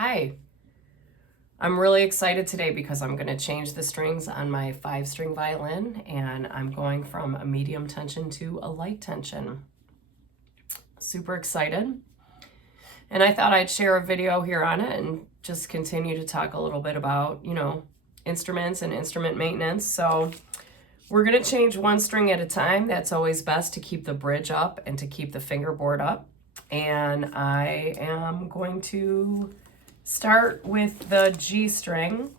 Hi, I'm really excited today because I'm going to change the strings on my 5-string violin, and I'm going from a medium tension to a light tension. Super excited. And I thought I'd share a video here on it and just continue to talk a little bit about, instruments and instrument maintenance. So we're going to change one string at a time. That's always best to keep the bridge up and to keep the fingerboard up. And I am going to start with the G string.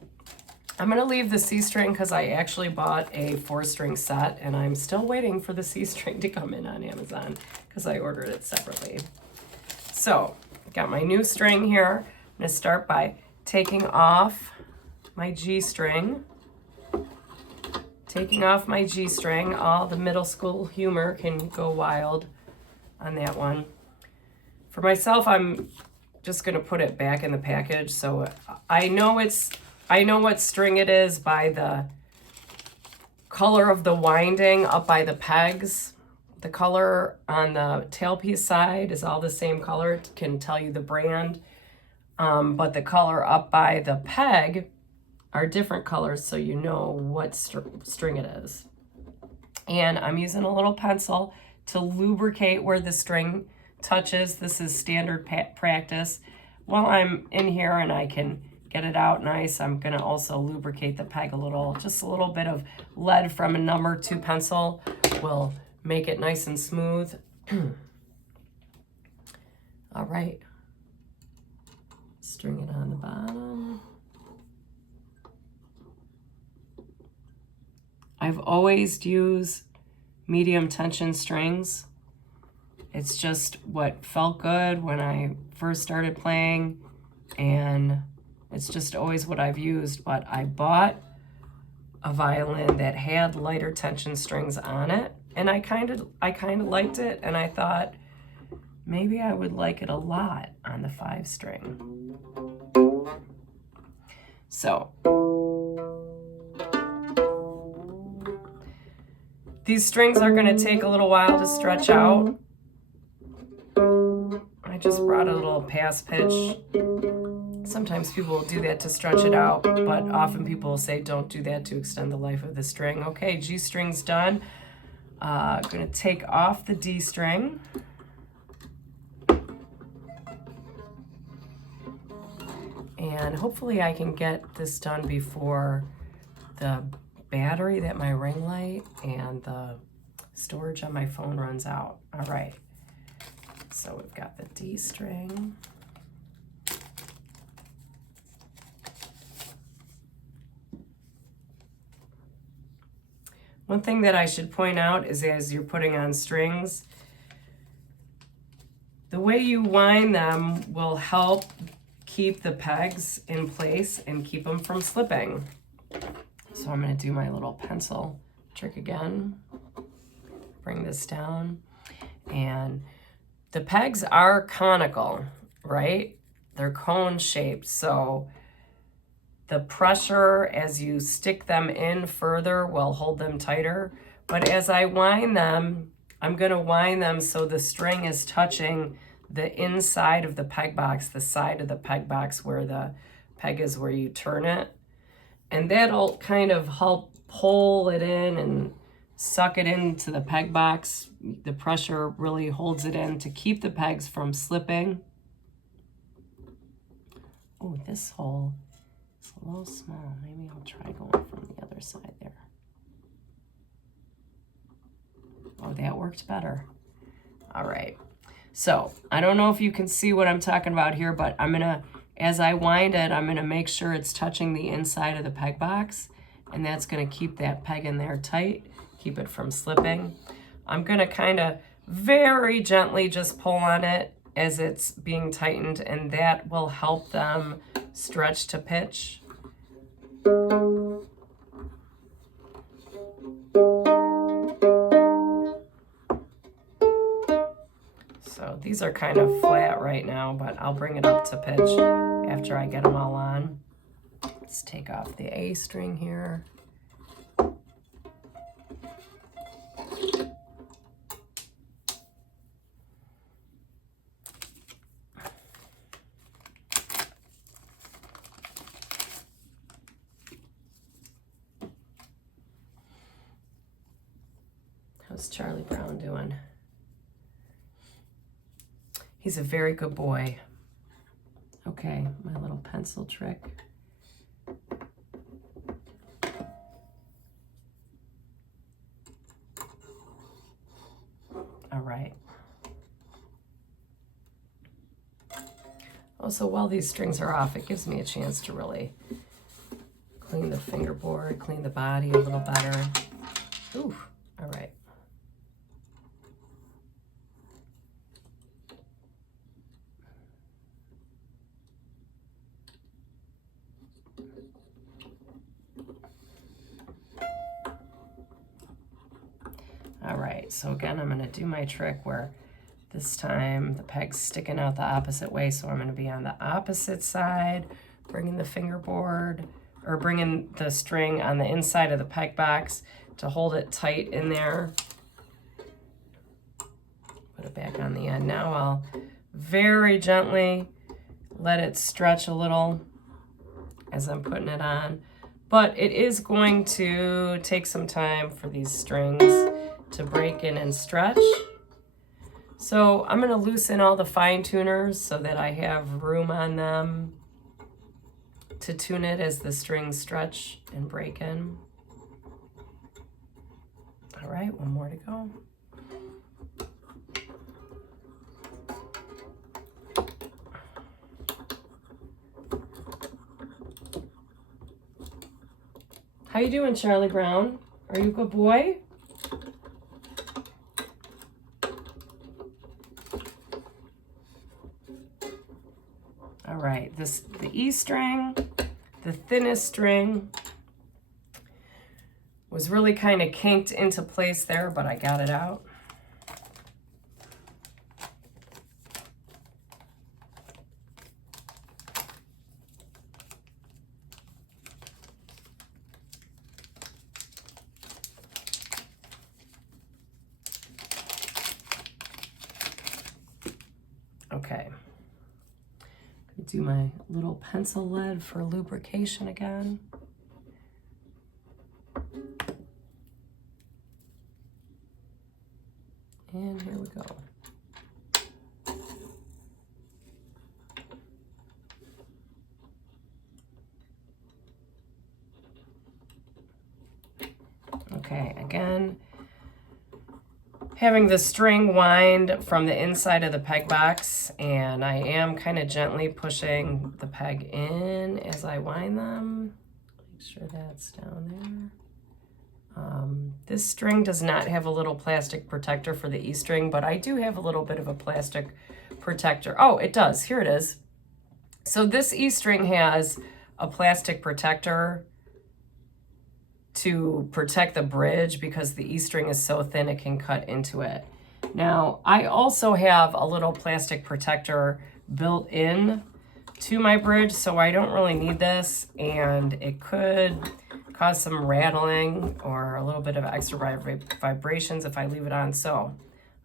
I'm going to leave the C string because I actually bought a 4-string set and I'm still waiting for the C string to come in on Amazon because I ordered it separately. So I've got my new string here. I'm going to start by taking off my G string. Taking off my G string. All the middle school humor can go wild on that one. For myself, I'm just going to put it back in the package. So I know what string it is by the color of the winding up by the pegs. The color on the tailpiece side is all the same color. It can tell you the brand. But the color up by the peg are different colors, so you know what string it is. And I'm using a little pencil to lubricate where the string touches. This is standard practice. While I'm in here and I can get it out nice, I'm going to also lubricate the peg a little. Just a little bit of lead from a number 2 pencil will make it nice and smooth. All right. String it on the bottom. I've always used medium tension strings. It's just what felt good when I first started playing, and it's just always what I've used. But I bought a violin that had lighter tension strings on it, and I kind of liked it, and I thought maybe I would like it a lot on the 5-string. So these strings are going to take a little while to stretch out. I just brought a little pass pitch. Sometimes people will do that to stretch it out, but often people will say don't do that to extend the life of the string. Okay, G string's done. I'm going to take off the D string. And hopefully I can get this done before the battery that my ring light and the storage on my phone runs out. All right. So we've got the D string. One thing that I should point out is as you're putting on strings, the way you wind them will help keep the pegs in place and keep them from slipping. So I'm going to do my little pencil trick again. Bring this down. And the pegs are conical, right? They're cone shaped. So the pressure as you stick them in further will hold them tighter. But as I wind them, I'm going to wind them so the string is touching the inside of the peg box, the side of the peg box where the peg is where you turn it. And that'll kind of help pull it in and suck it into the peg box. The pressure really holds it in to keep the pegs from slipping. Oh, this hole is a little small. Maybe I'll try going from the other side there. Oh, that worked better. All right. So I don't know if you can see what I'm talking about here, but I'm going to, as I wind it, I'm going to make sure it's touching the inside of the peg box, and that's going to keep that peg in there tight, keep it from slipping. I'm going to kind of very gently just pull on it as it's being tightened, and that will help them stretch to pitch. So these are kind of flat right now, but I'll bring it up to pitch after I get them all on. Let's take off the A string here. How's Charlie Brown doing? He's a very good boy. Okay, my little pencil trick. All right. Also, while these strings are off, it gives me a chance to really clean the fingerboard, clean the body a little better. Ooh, all right. All right, so again, I'm gonna do my trick where this time the peg's sticking out the opposite way, so I'm gonna be on the opposite side, bringing the fingerboard, or bringing the string on the inside of the peg box to hold it tight in there. Put it back on the end. Now I'll very gently let it stretch a little as I'm putting it on. But it is going to take some time for these strings to break in and stretch. So I'm going to loosen all the fine tuners so that I have room on them to tune it as the strings stretch and break in. All right, one more to go. How you doing, Charlie Brown? Are you a good boy? All right, the E string, the thinnest string, was really kind of kinked into place there, but I got it out. Okay. Do my little pencil lead for lubrication again. And here we go. Okay, again, having the string wind from the inside of the peg box, and I am kind of gently pushing the peg in as I wind them. Make sure that's down there. This string does not have a little plastic protector for the E string, but I do have a little bit of a plastic protector. Oh, it does. Here it is. So this E string has a plastic protector to protect the bridge because the E string is so thin it can cut into it. Now, I also have a little plastic protector built in to my bridge, so I don't really need this, and it could cause some rattling or a little bit of extra vibrations if I leave it on. So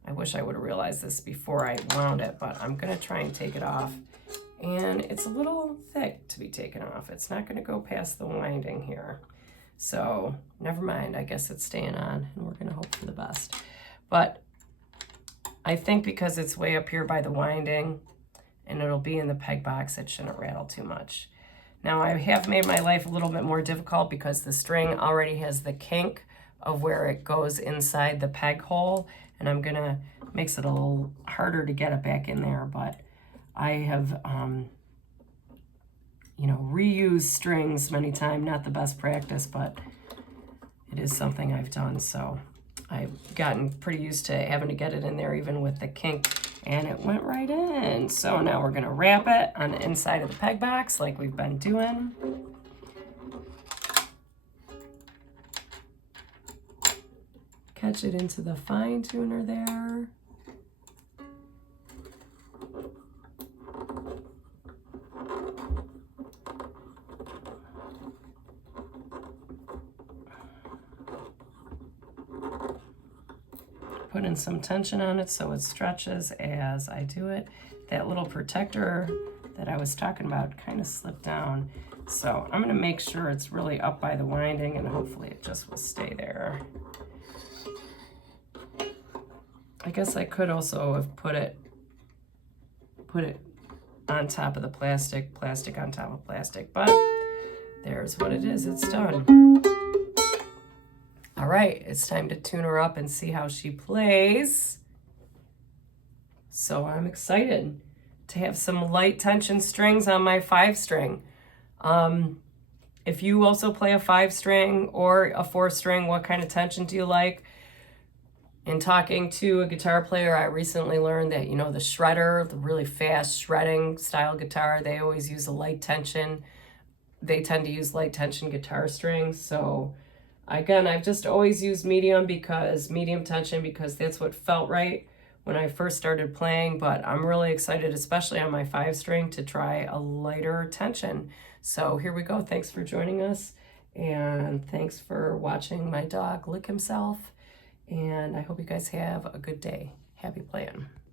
I wish I would have realized this before I wound it, but I'm gonna try and take it off. And it's a little thick to be taken off. It's not gonna go past the winding here. So never mind, I guess it's staying on, and we're gonna hope for the best. But I think because it's way up here by the winding and it'll be in the peg box, it shouldn't rattle too much. Now I have made my life a little bit more difficult because the string already has the kink of where it goes inside the peg hole, and I'm gonna makes it a little harder to get it back in there, but I have you know, reuse strings many times, not the best practice, but it is something I've done. So I've gotten pretty used to having to get it in there even with the kink, and it went right in. So now we're gonna wrap it on the inside of the peg box like we've been doing. Catch it into the fine tuner there. Putting some tension on it so it stretches as I do it. That little protector that I was talking about kind of slipped down. So I'm gonna make sure it's really up by the winding, and hopefully it just will stay there. I guess I could also have put it on top of the plastic on top of plastic, but there's what it is. It's done. All right, it's time to tune her up and see how she plays. So I'm excited to have some light tension strings on my 5-string. If you also play a 5-string or a 4-string, what kind of tension do you like? In talking to a guitar player, I recently learned that, you know, the shredder, the really fast shredding style guitar, they always use a light tension. They tend to use light tension guitar strings. So again, I've just always used medium tension because that's what felt right when I first started playing, but I'm really excited, especially on my 5-string, to try a lighter tension. So here we go. Thanks for joining us, and thanks for watching my dog lick himself, and I hope you guys have a good day. Happy playing.